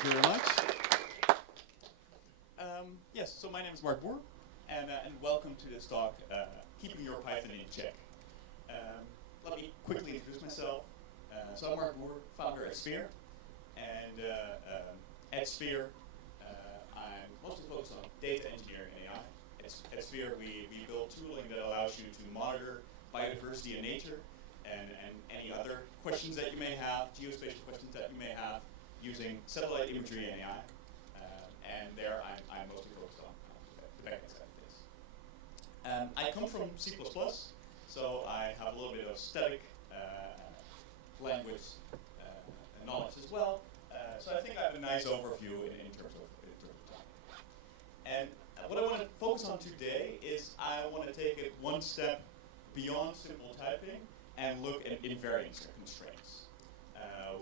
Thank you very much. Yes, so my name is Boer, and welcome to this talk, Keeping Your Python in Check. Let me quickly introduce myself. So I'm Boer, founder at Sphere, and at Sphere, I'm mostly focused on data engineering and AI. At Sphere, we build tooling that allows you to monitor biodiversity in nature and any other questions that you may have, geospatial questions that you may have, using satellite imagery and AI. And there I'm mostly focused on the backend side of things. I come from C++, so I have a little bit of static language knowledge as well. So I think I have a nice overview in terms of time. And what I want to focus on today is I want to take it one step beyond simple typing and look at invariants or constraints,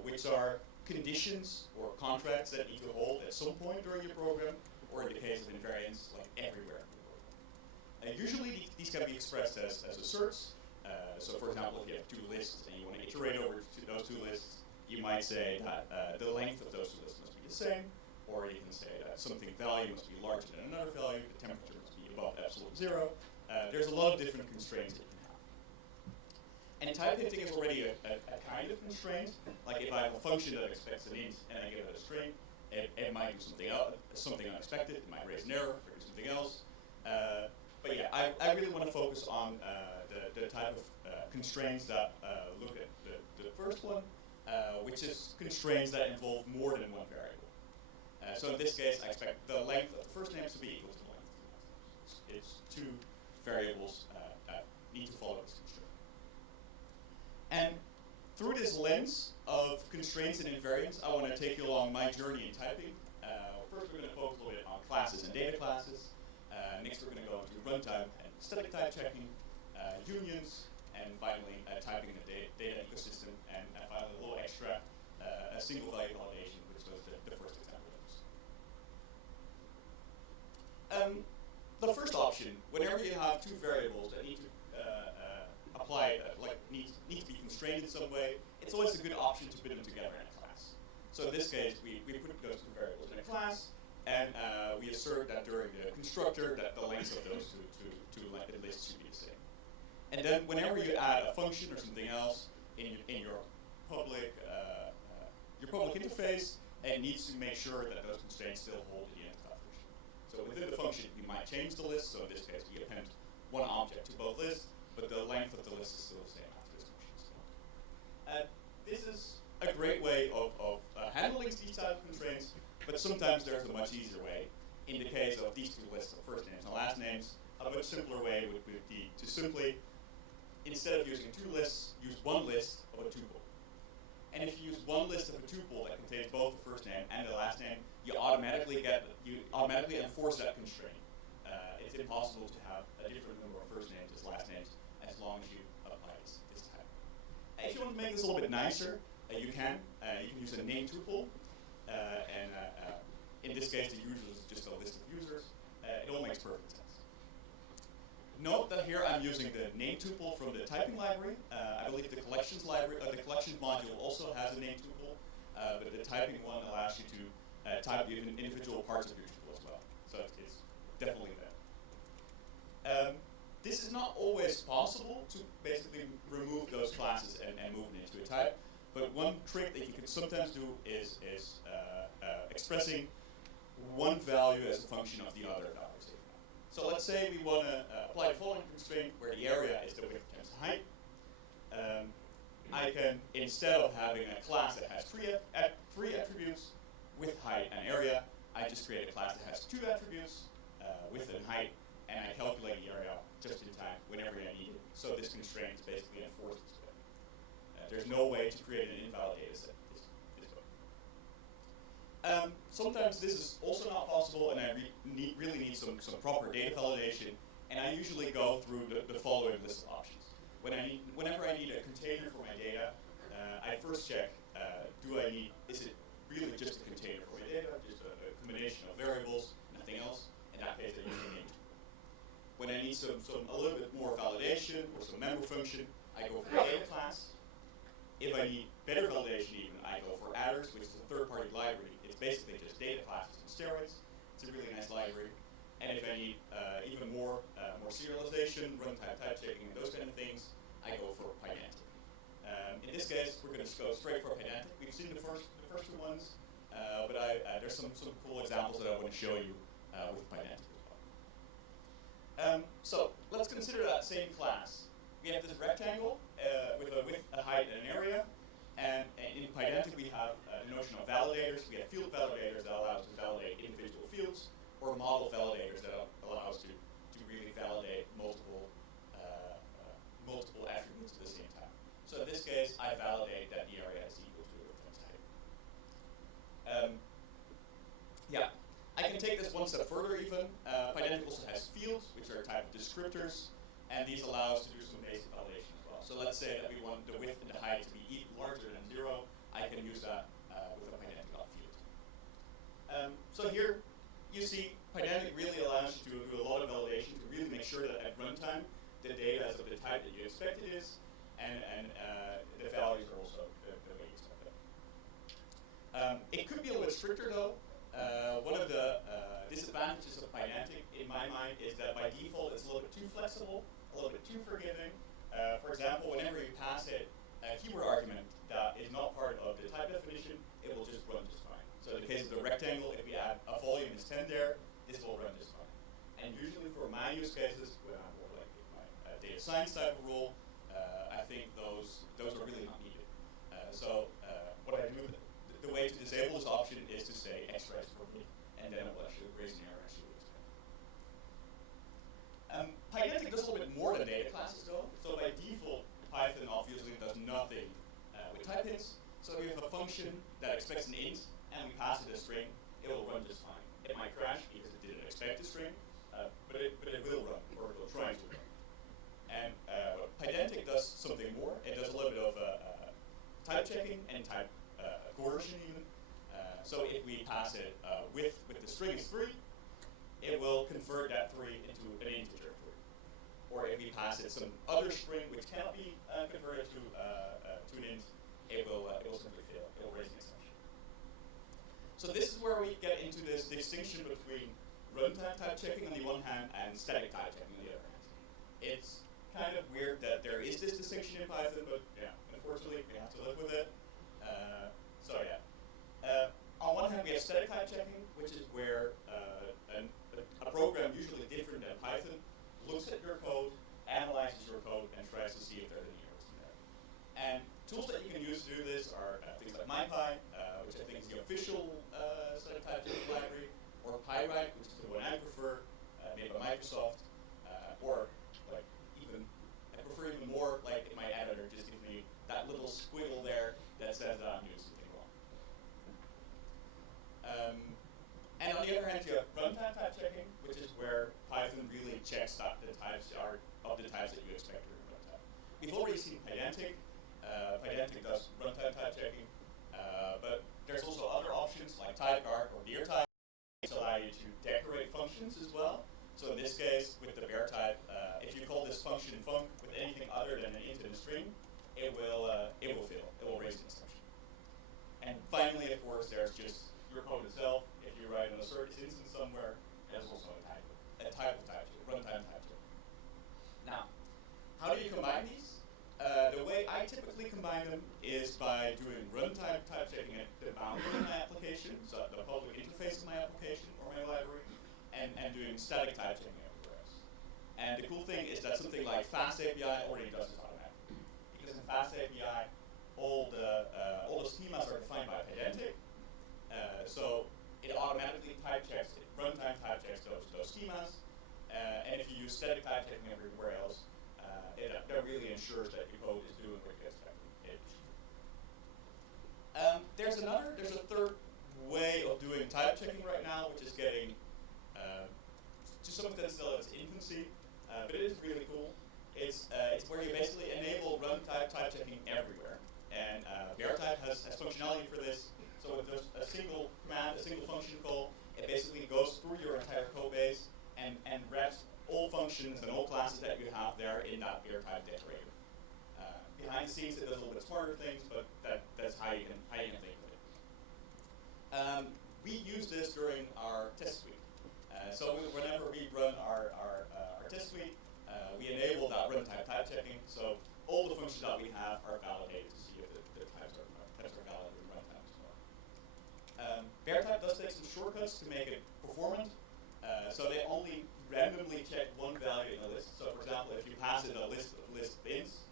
which are conditions or contracts that need to hold at some point during your program, or in the case of invariants, like everywhere in the program. Usually these can be expressed as asserts. So for example, if you have two lists and you want to iterate over to those two lists, you might say that the length of those two lists must be the same, or you can say that something value must be larger than another value, the temperature must be above absolute zero. There's a lot of different constraints that you can have. And type hinting is already a kind of constraint. Like if I have a function that expects an int and I give it a string, it might do something else, something unexpected. It might raise an error or do something else. But yeah, I really want to focus on the type of constraints that look at the first one, which is constraints that involve more than one variable. So in this case, I expect the length of the first names to be equal to the length of the last names. It's two variables that need to follow this constraint. And through this lens of constraints and invariants, I want to take you along my journey in typing. First, we're going to focus a little bit on classes and data classes. Next, we're going to go into runtime and static type checking, unions, and finally, typing the data ecosystem, and finally, a little extra, a single value validation, which was the first example of this. The first option, whenever you have two variables that need to apply, need to be constrained in some way, it's always a good option to put them together in a class. So in this case, we put those two variables in a class, and we assert that during the constructor that the lengths of those two lists should be the same. And then whenever you add a function or something else in your public interface, it needs to make sure that those constraints still hold in the end of that function. So within the function, we might change the list. So in this case, we append one object to both lists, but the length of the list is still the same after this function is called. This is a great way of handling these type of constraints, but sometimes there's a much easier way. In the case of these two lists of first names and last names, a much simpler way would be to simply, instead of using two lists, use one list of a tuple. And if you use one list of a tuple that contains both the first name and the last name, you automatically enforce that constraint. It's impossible to have a different number of first names as last names as long as you apply this type. If you want to make this a little bit nicer, you can use a name tuple, and in this case, the user is just a list of users. It all makes perfect sense. Note that here I'm using the name tuple from the typing library. I believe the collections library, the collections module also has a name tuple, but the typing one allows you to type even individual parts of your tuple as well. So it's definitely there. This is not always possible to basically remove those classes and move them into a type, but one trick that you can sometimes do is expressing one value as a function of the other values. So let's say we want to apply the following constraint where the area is the width times the height. I can, instead of having a class that has three attributes, width, height, and area, I just create a class that has two attributes, width and height, and I calculate the area just in time whenever I need it. So this constraint is basically enforced this way. There's no way to create an invalid data set this way. Sometimes this is also not possible, and I really need some proper data validation, and I usually go through the following list of options. Whenever I need a container for my data, I first check, is it really just a container for my data, just a combination of variables, nothing else? In that case, I use a name tuple. When I need a little bit more validation or some member function, I go for the data class. If I need better validation even, I go for adders, which is a third-party library. It's basically just data classes on steroids. It's a really nice library. And if I need even more serialization, runtime type checking, and those kind of things, I go for Pydantic. In this case, we're going to just go straight for Pydantic. We've seen the first two ones, but there's some cool examples that I want to show you with Pydantic as well. So let's consider that same class. We have this rectangle with a width, a height, and an area. And in Pydantic, we have the notion of validators. We have field validators that allow us to validate individual fields, or model validators that allow us to really validate multiple attributes at the same time. So in this case, I validate that the area is equal to a type. Yeah, I can take this one step further even. Pydantic also has fields, which are a type of descriptors, and these allow us to do some basic validation as well. So let's say that we want the width and the height to be larger than 0. I can use that with a Pydantic.field. So here, you see, Pydantic really allows you to do a lot of validation to really make sure that at runtime, the data is of the type that you expect it is, and the values are also the way you expect them. It could be a little bit stricter though. One of the disadvantages of Pydantic, in my mind, is that by default it's a little bit too flexible, a little bit too forgiving. For example, whenever you pass it a keyword argument that is not part of the type definition, it will just run just fine. So in the case of the rectangle, if we add a volume is 10 there, this will run just fine. And usually for my use cases, when I'm more like my data science type of role, I think those are really not needed. What I do, the way to disable this option is to say extra is for me, and then it will actually raise an error actually this time. Pydantic does a little bit more than data classes though. So by default, Python obviously does nothing with type hints. So we have a function that expects an int, and we pass it a string, it will run just fine. It might crash because it didn't expect a string, but it will run, or it will try to run. And Pydantic does something more. It does a little bit of type checking and type coercion even. So if we pass it with the string is 3, it will convert that 3 into an integer 3. Or if we pass it some other string which cannot be converted to an int, it will simply fail. It will raise an exception. So this is where we get into this distinction between runtime type checking on the one hand and static type checking on the other hand. It's kind of weird that there is this distinction in Python, but yeah, unfortunately we have to live with it. On one hand we have static type checking, which is where a program usually different than Python looks at your code, analyzes your code, and tries to see if there are any errors in there. And tools that you can use to do this are things like MyPy, which I think is the official static type checking library, or Pygrunn, which is the one I prefer, made by Microsoft, or like I prefer even more, like in my editor, just give me that little squiggle there that says that I'm doing something wrong. And on the other hand, you have runtime type checking, which is where Python really checks that the types are of the types that you expect during runtime. We've already seen Pydantic. Pydantic does runtime type checking, but there's also other options like typeguard or beer type, which allow you to decorate functions as well. So in this case, with the bear type, if you call this function func with anything other than an int and a string, it will fail. It will raise an exception. And finally, of course, there's just your code itself. If you write an assert instance somewhere, there's also a type of type check, runtime type check. Now, how do you combine these? The way I typically combine them is by doing runtime type checking at the boundary of my application, so at the public interface of my application or my library, and doing static type checking everywhere else. And the cool thing is that something like Fast API already does this automatically. Because in Fast API, all the schemas are defined by Pydantic, so it automatically type checks, runtime type checks those schemas, and if you use static type checking everywhere else, that really ensures that your code is doing what you expect it to. There's a third way of doing type checking right now, which is getting to some extent still at its infancy, but it is really cool. It's where you basically enable runtime type checking everywhere, and bear type has functionality for this. So with just a single command, a single function call, it basically goes through your entire code base and wraps all functions and all classes that you have there in that bear type decorator. Behind the scenes, it does a little bit smarter things, but that's how you can think of it. does take some shortcuts to make it performant. So they only randomly check one value in a list. So for example, if you pass it a list of ints,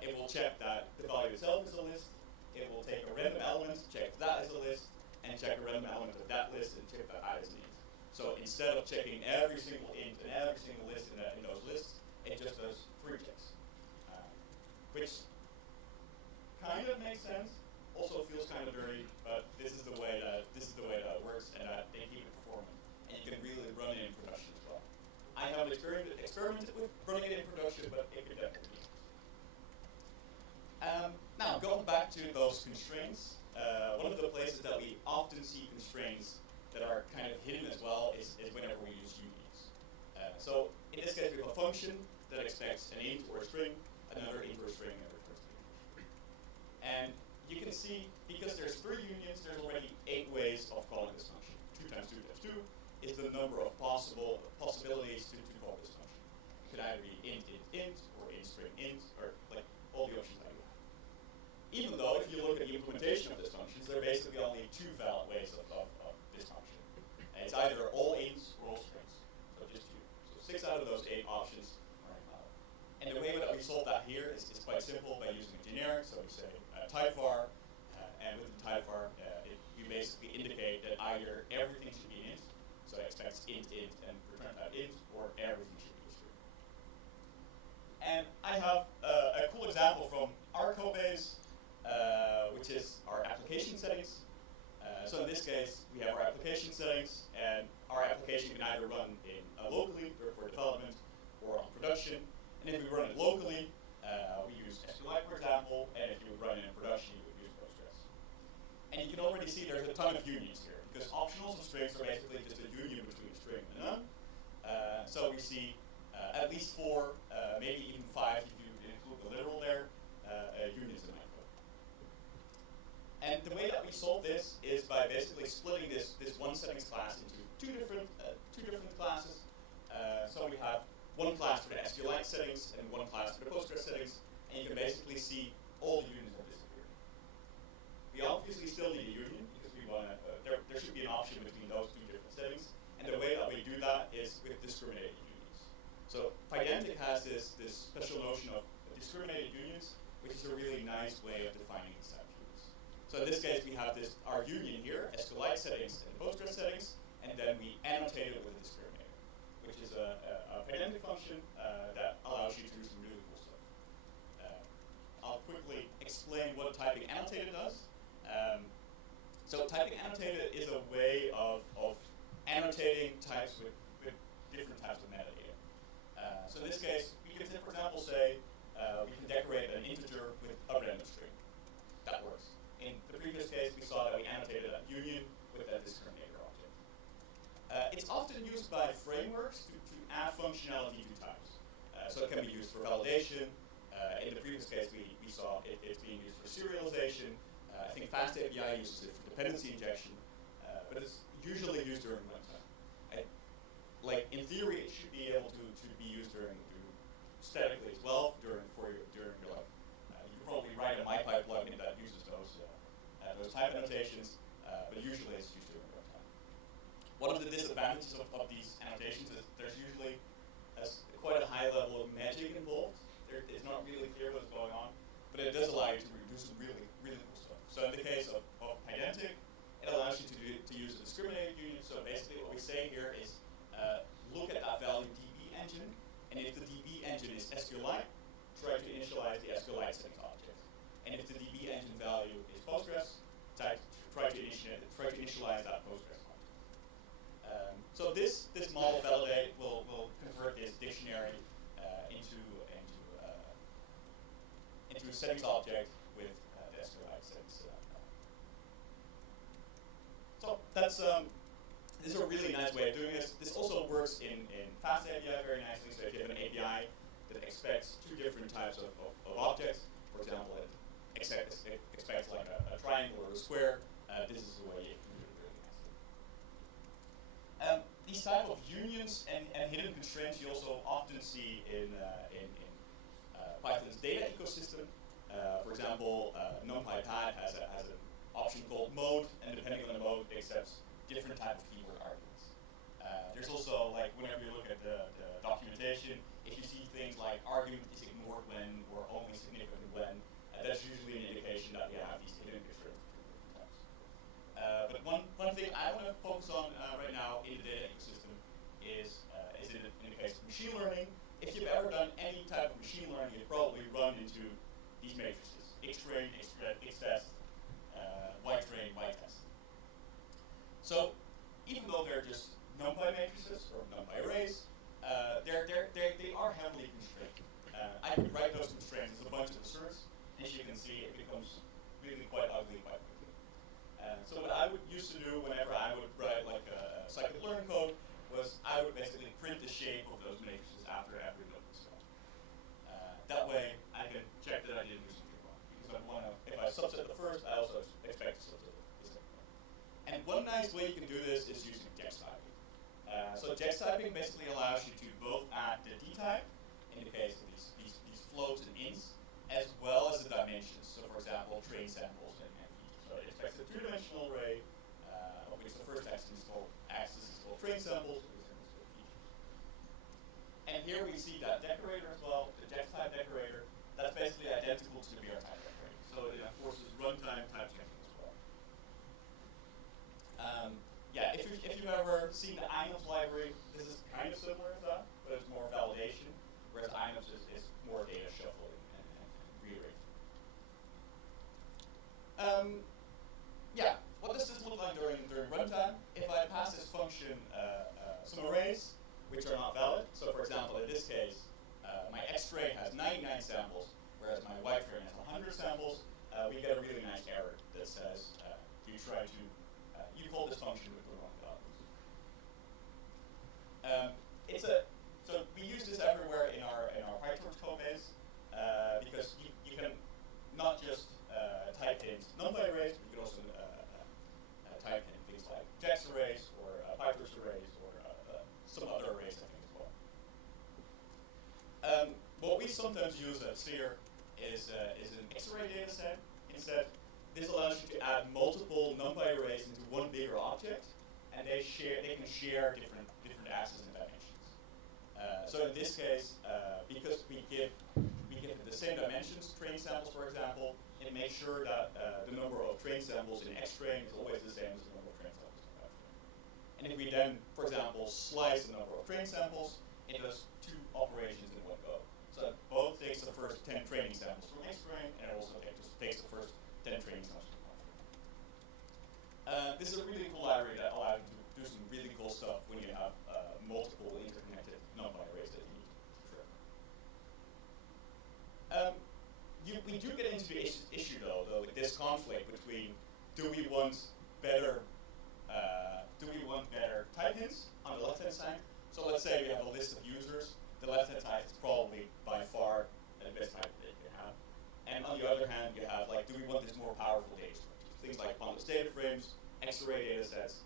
it will check that the value itself is a list. It will take a random element, check that as a list, and check a random element of that list and check that as an int. So instead of checking every single int and every single list in those lists, it just does 3 checks, which kind of makes sense. Also feels kind of dirty, but this is the way that it works, and that they keep it performant, and you can really run it in production as well. I haven't experimented with running it in production, but it could definitely be. Now going back to those constraints, one of the places that we often see constraints that are kind of hidden as well is whenever we use unions. So in this case, we have a function that expects an int or a string, another int or a string, and returns the int or string. And you can see, because there's 3 unions, there's already 8 ways of calling this function. 2 times 2 times 2 is the number of possibilities to call this function. It could either be int, int, int, or int, string, int, or like all the options that we have. Even though, if you look at the implementation of this function, there are basically only 2 valid ways of this function. And it's either all ints or all strings, so just 2. So 6 out of those 8 options are invalid. And the way that we solve that here is quite simple by using a generic. So we say type var, and with the type var, you basically indicate that either everything should be an int, so it expects int, int, and return type int, or everything should be a string. And I have a cool example from our code base, which is our application settings. So in this case, we have our application settings, and our application can either run in locally for development or on production. And if we run it locally, we use SQLite, for example, and if you run it in production, you would use Postgres. And you can already see there's a ton of unions here, because optionals of strings are basically just a union between a string and a none. So we see at least 4, maybe even 5 if you include the literal there, unions in my code. And the way that we solve this is by basically splitting this one settings class into two different classes. So we have one class for the SQLite settings and one class for the Postgres settings, and you can basically see all the unions have disappeared. We obviously still need a union because we want to. There should be an option between those 2 different settings, and the way that we do that is with discriminated unions. So Pydantic has this special notion of discriminated unions, which is a really nice way of defining these type of unions. So in this case, we have our union here, SQLite settings and Postgres settings, and then we annotate it with a discriminator, which is a Pydantic function that allows you to do some really cool stuff. I'll quickly explain what typing annotated does. So typing annotated is a way of annotating types with different types of metadata. So in this case, we can, for example, say we can decorate an integer with a random string. That works. In the previous case, we saw that we annotated a union with a discriminator object. It's often used by frameworks to add functionality to types. So it can be used for validation. In the previous case, we saw it's being used for serialization. I think Fast API uses it for dependency injection, but it's usually used during runtime. Like in theory, it should be able to be used statically as well during your life. You could probably write a MyPy plugin that uses those type annotations, but usually it's used during runtime. One of the disadvantages of these annotations is there's usually quite a high level of magic involved. It's not really clear what's going on, but it does allow you to do some really, really cool stuff. So in the case of Pydantic, it allows you to use a discriminated union. So basically what we say here is look at that value DB engine, and if the DB engine is SQLite, try to initialize the SQLite settings object. And if the DB engine value is Postgres, try to initialize that Postgres object. So this model validate will convert this dictionary into a settings object with the SQLite settings. So that's this is a really nice way of doing this. This also works in Fast API very nicely. So if you have an API that expects 2 different types of objects, for example, it expects like a triangle or a square, this is the way you can do it really nicely. These type of unions and hidden constraints you also often see in Python's data ecosystem. For example, NumPy pad has an option called mode, and depending on the mode, it accepts type of keyword arguments. There's also, like, whenever you look at the documentation, if you see things like argument is ignored when or only significant when, that's usually an indication that you have these hidden different types. But one thing I want to focus on right now in the data ecosystem is in the case of machine learning. If you've ever done any type of machine learning, you've probably run into these matrices: X-train, X-test, Y-train, Y-test. So even though they're just NumPy matrices or NumPy arrays, they are heavily constrained. I could write those constraints as a bunch of asserts. As you can see, it becomes really quite ugly quite quickly. So what I would used to do whenever I would write like a scikit-learn code was I would basically print the shape of those matrices after every node was done. That way I can check that I didn't do something wrong. Because I want to, if I subset the first, I also expect to subset the second one. And one nice way you can do this is using text typing. So text typing basically allows you to both add the d type, in the case of these floats and ints, as well as the dimensions. So for example, train samples and features. So it expects a three-dimensional array, of which the first axis is called train samples, and the second is called features. And here we see that decorator as well, the text type decorator. That's basically identical to the beer type decorator. So it enforces runtime type checking as well. Yeah, if you've ever seen the inoms library, this is kind of similar to that, but it's more validation, whereas inoms is more data shuffling and rearranging. Yeah, what does this look like during runtime? If I pass this function some arrays, which are not valid, so for example, in this case, my X-ray has 99 samples, whereas my Y-train has 100 samples, we get a really nice error that says you call this function with the wrong values. So we use this everywhere in our PyTorch code base because you can not just type in NumPy arrays, but you can also type in things like JAX arrays or PyTorch arrays or some other arrays, I think, as well. What we sometimes use at Sphere is an X-array data set instead. This allows you to add multiple NumPy arrays into one bigger object, and they can share different axes and dimensions. So in this case, because we give it the same dimensions, train samples, for example, it makes sure that the number of train samples in X-train is always the same as the number of train samples in Y-train. And if we then, for example, slice the number of train samples, it does two operations in one go. So it both takes the first 10 training samples from X-train, and it also takes the first 10 training samples from Y-train. This is a really cool library that allows you to do some really cool stuff when you have multiple interconnected NumPy arrays that you need to trip. We do get into the issue though, this conflict between do we want better type hints on the left-hand side? So let's say we have a list of users. The left-hand side is probably by far the best type that you can have. And on the other hand, you have like, do we want this more powerful data structures? Things like bundled data frames, X-array data sets.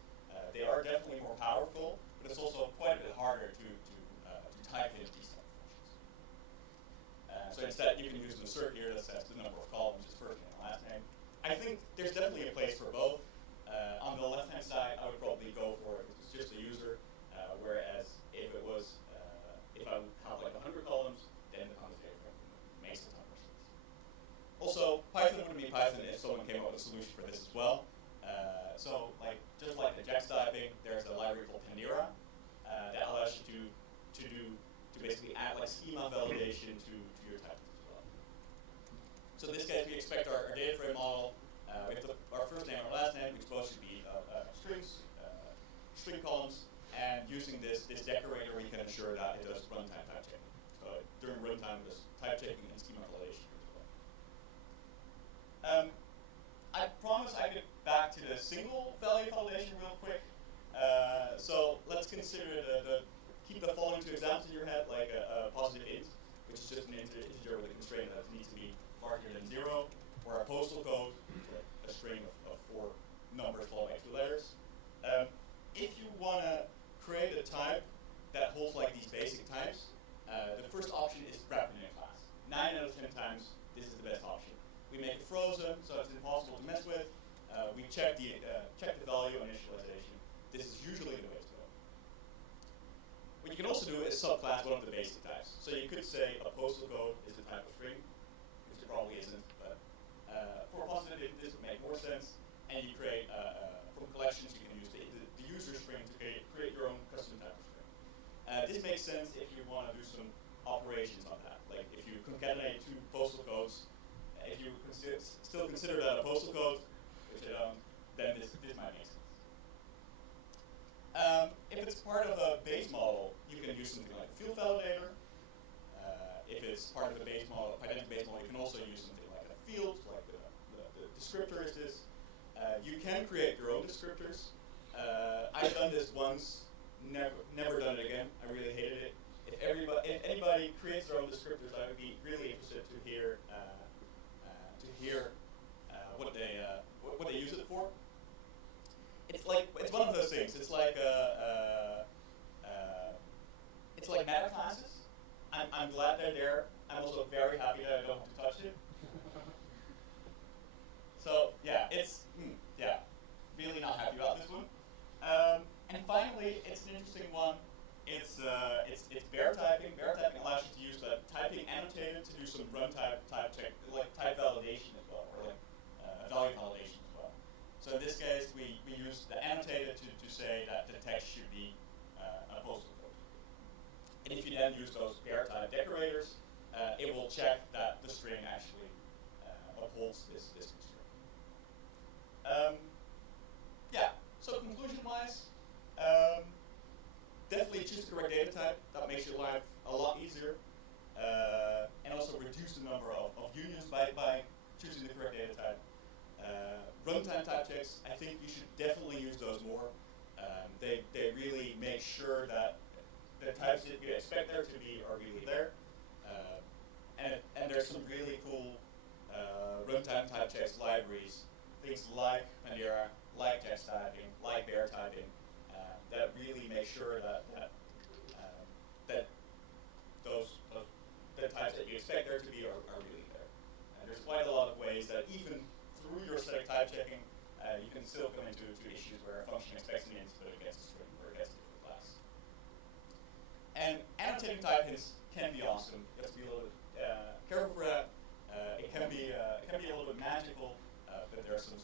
They are definitely more powerful, but it's also quite a bit harder to type in these type of functions. So instead, you can use an assert here that says the number of columns is first name and last name. I think there's definitely a place for both. On the left-hand side, I would probably go for it if it's just a user, whereas if I would have like 100 columns, then the bundled data frame makes a ton more sense. Also, Python wouldn't be Python if someone came up with a solution for this as well. So, just like the JAX typing, there's a library called Panera that allows you to basically add like schema validation to your typing as well. So in this case, we expect our data frame model. We have our first name and last name, which both should be string columns, and using this decorator, we can ensure that it does runtime type checking. So during runtime, it does type checking and schema validation as well. I promise I get back to the single value validation real quick. So let's consider keep the following two examples in your head, like a positive int, which is just an integer with a constraint that needs to be larger than 0, or a postal code, a string of 4 numbers followed by 2 letters. If you want to create a type that holds like these basic types, the first option is wrap it in a class. 9 out of 10 times, this is the best option. We make it frozen, so it's impossible to mess with. We check the value initialization. This is you can also do is subclass one of the basic types. So you could say a postal code is a type of string, which it probably isn't, but for positive, this would make more sense. And you create, from collections, you can use the user string to create your own custom type of string. This makes sense if you want to do some operations on that. Like if you concatenate two postal codes, if you still consider that a postal code, which I don't, then this might make sense. If it's part of a base model, you can use something like a field validator. If it's part of a base model, Python base model, you can also use something like a field, like the descriptor is this. You can create your own descriptors. I've done this once, never done it again. I really hated it. If anybody creates their own descriptors, I would be really interested to hear what they use it for. It's one of those things. It's like meta classes. I'm glad they're there. I'm also very happy that I don't have to touch it. So yeah, really not happy about this one. And finally, it's an interesting one. It's Bear typing. Bear typing allows you to use the typing annotated to do some runtime type check, like type validation as well, or like value validation as well. So in this case, we use the annotated to say that the text should be a postal code. And if you then use those Bear type decorators, it will check that the string actually upholds this constraint. So conclusion-wise, definitely choose the correct data type. That makes your life a lot easier. And also reduce the number of unions by choosing the correct data type. Runtime type checks, I think you should definitely use those more. They really make sure that the types that you expect there to be are really there. And there's some really cool runtime type checks libraries, things like Pandera, like text typing, like Bear typing, that really make sure that the types that you expect there to be are really there. And there's quite a lot of ways that even through your static type checking, you can still come into issues where a function expects an int, but it gets a string, or it gets a different class. And annotating type hints can be awesome. You have to be a little bit careful for that. It can be a little bit magical, but there are some